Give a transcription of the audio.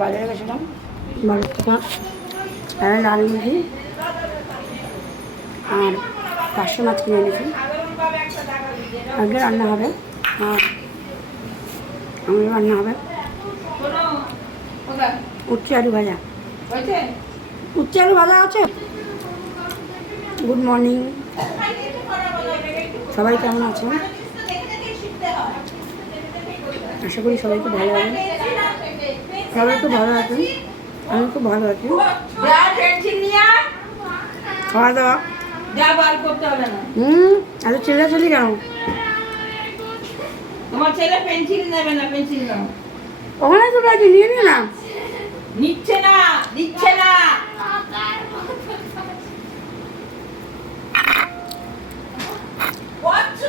বাজারে গেছিলাম, বাজার থেকে লাল মুরগি আর পার্শে মাছ কিনে এনেছি। আজকে রান্না হবে, আর আমাদের রান্না হবে উচ্ছে আলু ভাজা। উচ্ছে আলু ভাজা আছে। গুড মর্নিং, সবাই কেমন আছেন? আশা করি সবাই খুব ভালো আছেন। সবাই খুব ভালো আছেন, আমি খুব ভালো আছি। খাওয়া দাওয়া এত চিল্লাচিল্লি কেন? তোমার ছেলে পেন্সিল নেবে না, পেন্সিল নাও। ওখানে তো রাজি নিয়ে নি না, নিচ্ছে না, দিচ্ছে না। কচ্ছু